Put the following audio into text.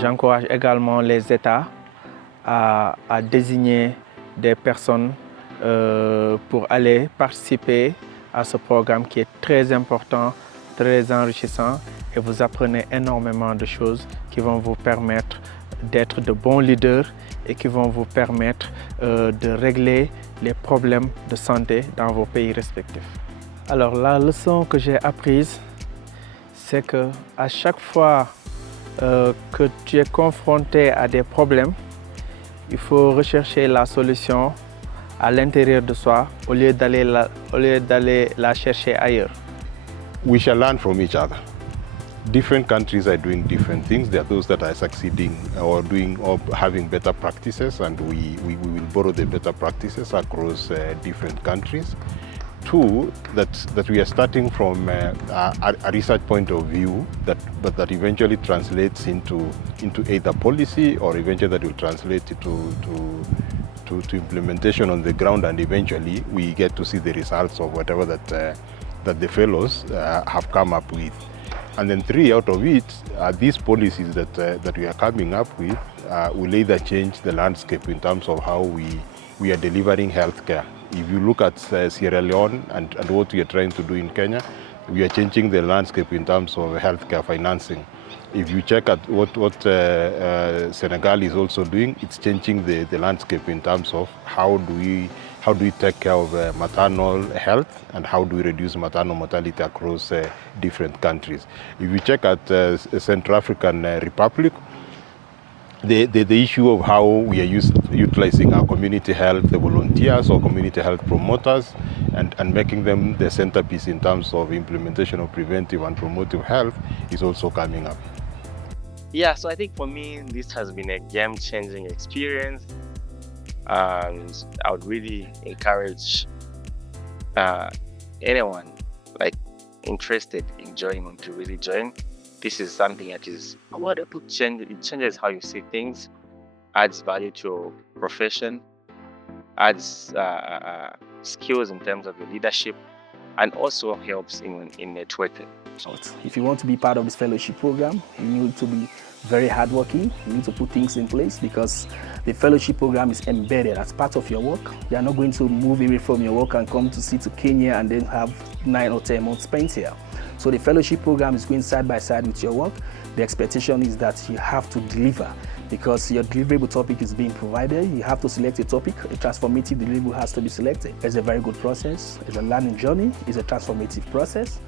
J'encourage également les États à désigner des personnes pour aller participer à ce programme qui est très important, très enrichissant, et vous apprenez énormément de choses qui vont vous permettre d'être de bons leaders et qui vont vous permettre de régler les problèmes de santé dans vos pays respectifs. Alors la leçon que j'ai apprise, c'est qu'à chaque fois que tu es confronté à des problèmes, il faut rechercher la solution à l'intérieur de soi au lieu d'aller la chercher ailleurs. We shall learn from each other. Different countries are doing different things. There are those that are succeeding or having better practices, and we will borrow the better practices across different countries. Two, that we are starting from a research point of view but that eventually translates into either policy or eventually that will translate to implementation on the ground, and eventually we get to see the results of whatever that the fellows have come up with. And then three, out of it, these policies that we are coming up with will either change the landscape in terms of how we are delivering healthcare. If you look at Sierra Leone and what we are trying to do in Kenya, we are changing the landscape in terms of healthcare financing. If you check at what Senegal is also doing, it's changing the landscape in terms of how do we take care of maternal health and how do we reduce maternal mortality across different countries. If you check at Central African Republic, the issue of how we are utilizing our community health, the volunteers or community health promoters, and making them the centerpiece in terms of implementation of preventive and promotive health is also coming up. Yeah, so I think for me, this has been a game-changing experience, and I would really encourage anyone interested in joining to really join. This is something that is wonderful. It changes how you see things, adds value to your profession, adds skills in terms of your leadership, and also helps in networking. If you want to be part of this fellowship program, you need to be very hardworking. You need to put things in place because the fellowship program is embedded as part of your work. You are not going to move away from your work and come to Kenya and then have 9 or 10 months spent here. So the fellowship program is going side by side with your work. The expectation is that you have to deliver because your deliverable topic is being provided. You have to select a topic. A transformative deliverable has to be selected. It's a very good process. It's a learning journey. It's a transformative process.